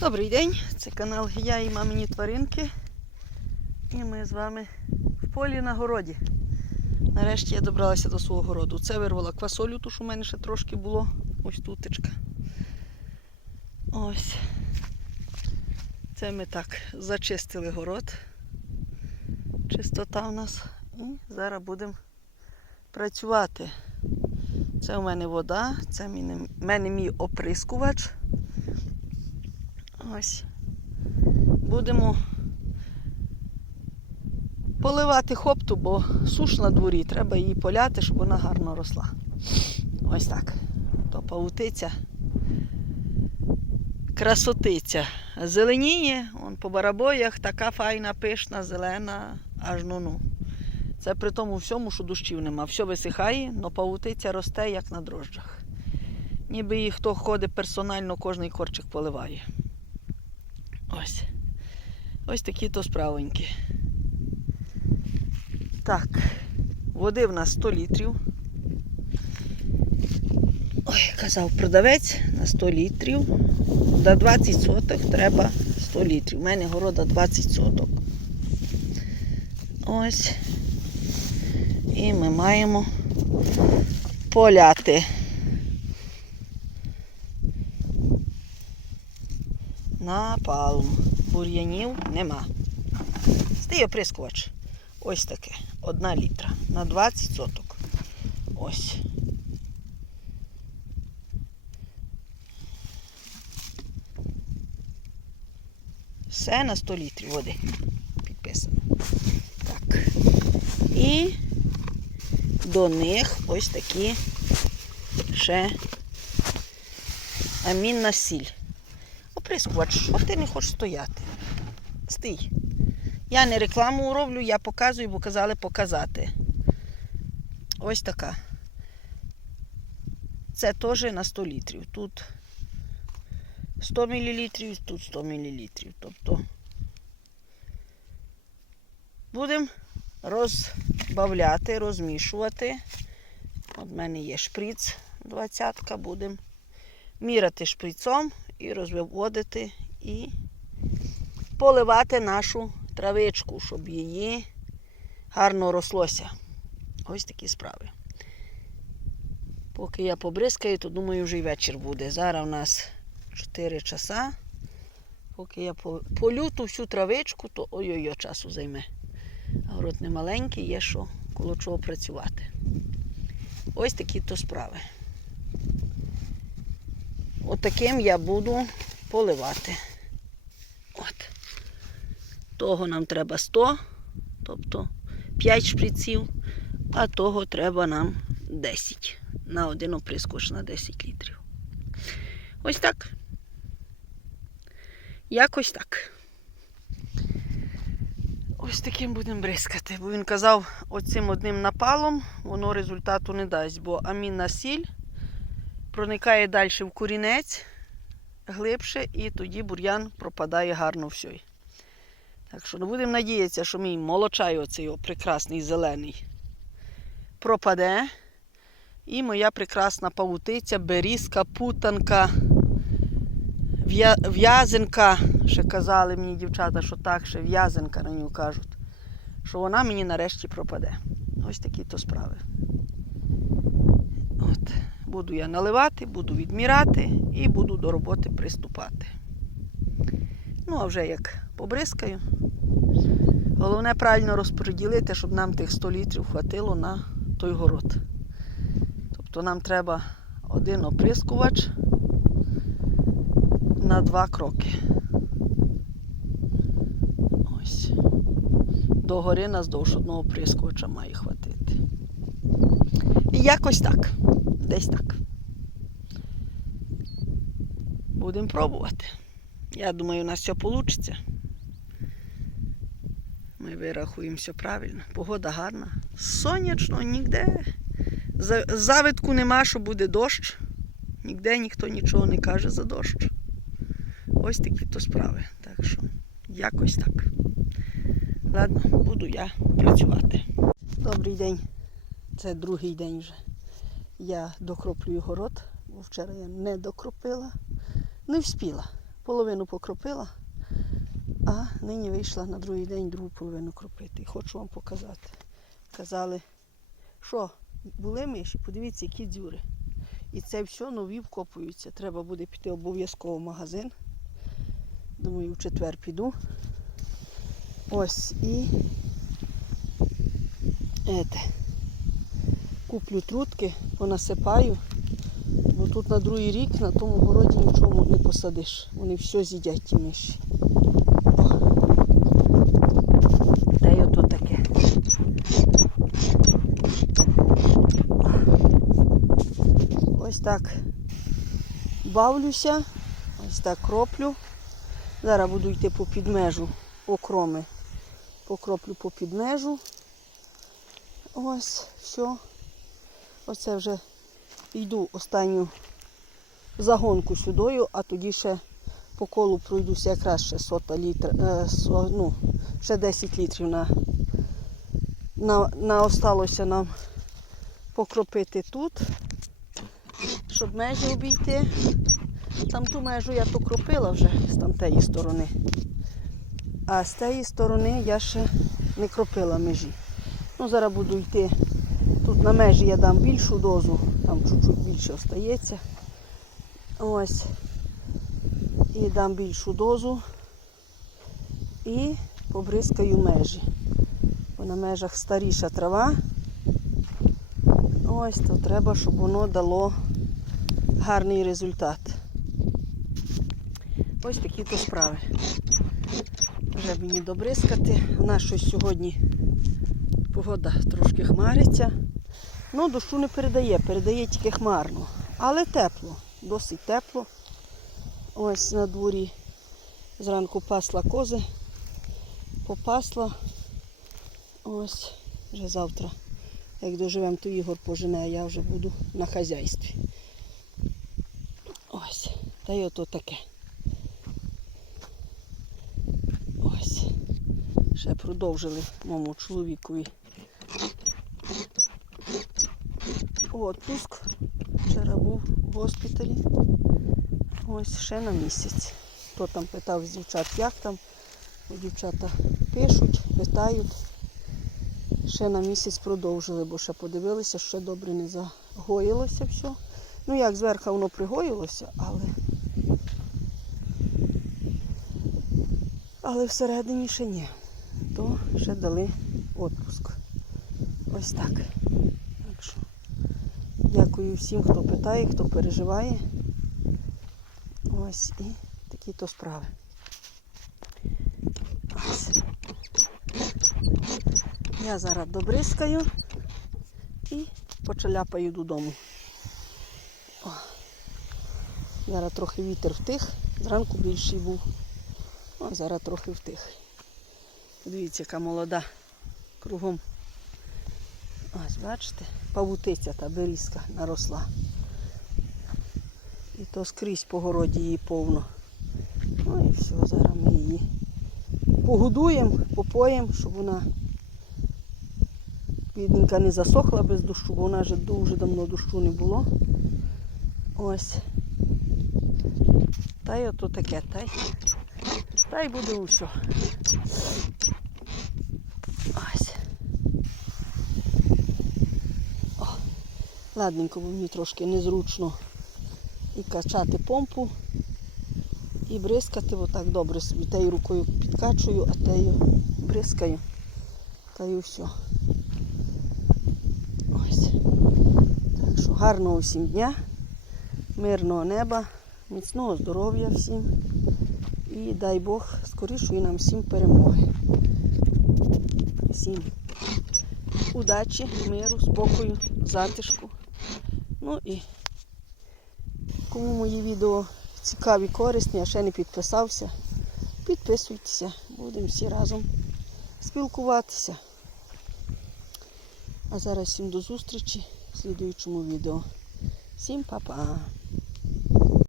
Добрий день, це канал Я і мамині тваринки. І ми з вами в полі на городі. Нарешті я добралася до свого городу. Це вирвала квасолю, ту, що в мене ще трошки було. Ось тутечка. Ось. Це ми так зачистили город. Чистота в нас. І зараз будемо працювати. Це у мене вода, це в мене мій оприскувач. Ось. Будемо поливати хопту, бо суш на дворі, треба її поляти, щоб вона гарно росла. Ось так. То павутиця. Красотиця. Зеленіє, он по барабоях така файна, пишна, зелена, аж ну-ну. Це при тому всьому, що дощів нема. Все висихає, але павутиця росте, як на дрожджах. Ніби її хто ходить персонально, кожний корчик поливає. Ось. Ось такі то справоньки. Так, води в нас 100 літрів. Ой, казав продавець на 100 літрів. До 20 соток треба 100 літрів. У мене города 20 соток. Ось. І ми маємо поляти. Напалм. Бур'янів нема. Стій оприскувач. Ось таке. Одна літра на 20 соток. Ось. Все на 100 літрів води. Підписано. Так. І до них ось такі ще амінна сіль. Оприскувач, що ти не хочеш стояти? Стій. Я не рекламу роблю, я показую, бо казали показати. Ось така. Це теж на 100 літрів. Тут 100 мл, тут 100 мл. Тобто будемо розбавляти, розмішувати. От в мене є шприц 20 будемо міряти шприцом і розвиводити і поливати нашу травичку, щоб її гарно рослося. Ось такі справи. Поки я побризкаю, то думаю, вже й вечір буде. Зараз у нас 4 часа. Поки я по- полю ту всю травичку, то ой-ой-ой часу займе. Город не маленький, є що коло чого працювати. Ось такі то справи. Отаким я буду поливати. От. Того нам треба 100, тобто 5 шприців, а того треба нам 10. На один оприскувач на 10 літрів. Ось так. Якось так. Ось таким будемо бризкати. Бо він казав, оцим одним напалом воно результату не дасть, бо амінна сіль проникає далі в корінець глибше, і тоді бур'ян пропадає гарно все. Так що ну, будемо надіятися, що мій молочай, оцей прекрасний зелений, пропаде. І моя прекрасна павутиця, берізка, путанка, в'я- в'язинка. Ще казали мені дівчата, що так, ще в'язинка на нього кажуть, що вона мені нарешті пропаде. Ось такі то справи. От. Буду я наливати, буду відміряти і буду до роботи приступати. Ну, а вже як побризкаю. Головне правильно розподілити, щоб нам тих 100 літрів хватило на той город. Тобто нам треба один оприскувач на два кроки. Ось. До гори нас довж одного оприскувача має хватити. І якось так. Десь так. Будемо пробувати. Я думаю, у нас все вийде. Ми вирахуємо все правильно. Погода гарна. Сонячно, ніде. Завитку нема, що буде дощ. Ніде ніхто нічого не каже за дощ. Ось такі то справи. Так що, якось так. Ладно, буду я працювати. Добрий день. Це другий день вже. Я докроплюю город, бо вчора я не докропила, не вспіла. половину покропила, а нині вийшла на другий день другу половину кропити. І хочу вам показати. Казали, що були миші, подивіться, які дзюри. І це все нові вкопуються. Треба буде піти обов'язково в магазин. Думаю, в четвер піду. Ось і ете, куплю трутки, понасипаю, бо тут на другий рік на тому городі нічого не посадиш. Вони все з'їдять ті миші. Та й ото таке. Ось так бавлюся, ось так кроплю. Зараз буду йти по підмежу, окроми. Покроплю по підмежу. Ось, все. Оце вже йду останню загонку сюдою, а тоді ще по колу пройдуся якраз ще сота літр, е, со, ну, ще 10 літрів на, на, на осталося нам покропити тут, щоб межі обійти. Там ту межу я покропила вже з тамтеї сторони. А з тієї сторони я ще не кропила межі. Ну, зараз буду йти. Тут на межі я дам більшу дозу, там чуть-чуть більше остається. Ось. І дам більшу дозу і побризкаю межі. Бо на межах старіша трава. Ось, то треба, щоб воно дало гарний результат. Ось такі то справи. Вже мені добризкати. У нас щось сьогодні погода трошки хмариться. Ну, дощу не передає, передає тільки хмарно. Але тепло, досить тепло. Ось на дворі зранку пасла кози, попасла. Ось, вже завтра, як доживемо, то Ігор пожене, а я вже буду на хазяйстві. Ось, та й ото таке. Ось. Ще продовжили моєму чоловікові отпуск. Вчора був в госпіталі. Ось ще на місяць. Хто там питав з дівчат, як там. Дівчата пишуть, питають. Ще на місяць продовжили, бо ще подивилися, що добре не загоїлося все. Ну як зверху воно пригоїлося, але. Але всередині ще ні. То ще дали відпуск. Ось так. Дякую всім, хто питає, хто переживає. Ось і такі то справи. Ось. Я зараз добризкаю і почаляпаю додому. О. Зараз трохи вітер втих, зранку більший був. А зараз трохи втих. Подивіться, яка молода кругом. Ось, бачите, павутиця та берізка наросла. І то скрізь по городі її повно. Ну і все, зараз ми її погодуємо, попоїмо, щоб вона бідненька не засохла без дощу, бо вона вже дуже давно дощу не було. Ось. Та й ото таке, та й, та й буде усе. Ось. О, ладненько, бо мені трошки незручно і качати помпу, і бризкати, бо так добре собі. Тею рукою підкачую, а тею бризкаю. Та й все. Ось. Так що гарного всім дня, мирного неба, міцного здоров'я всім. І дай Бог скорішої нам всім перемоги. Всім удачі, миру, спокою, затишку. Ну і кому мої відео цікаві, корисні, а ще не підписався, підписуйтеся, будемо всі разом спілкуватися. А зараз всім до зустрічі в слідуючому відео. Всім па-па!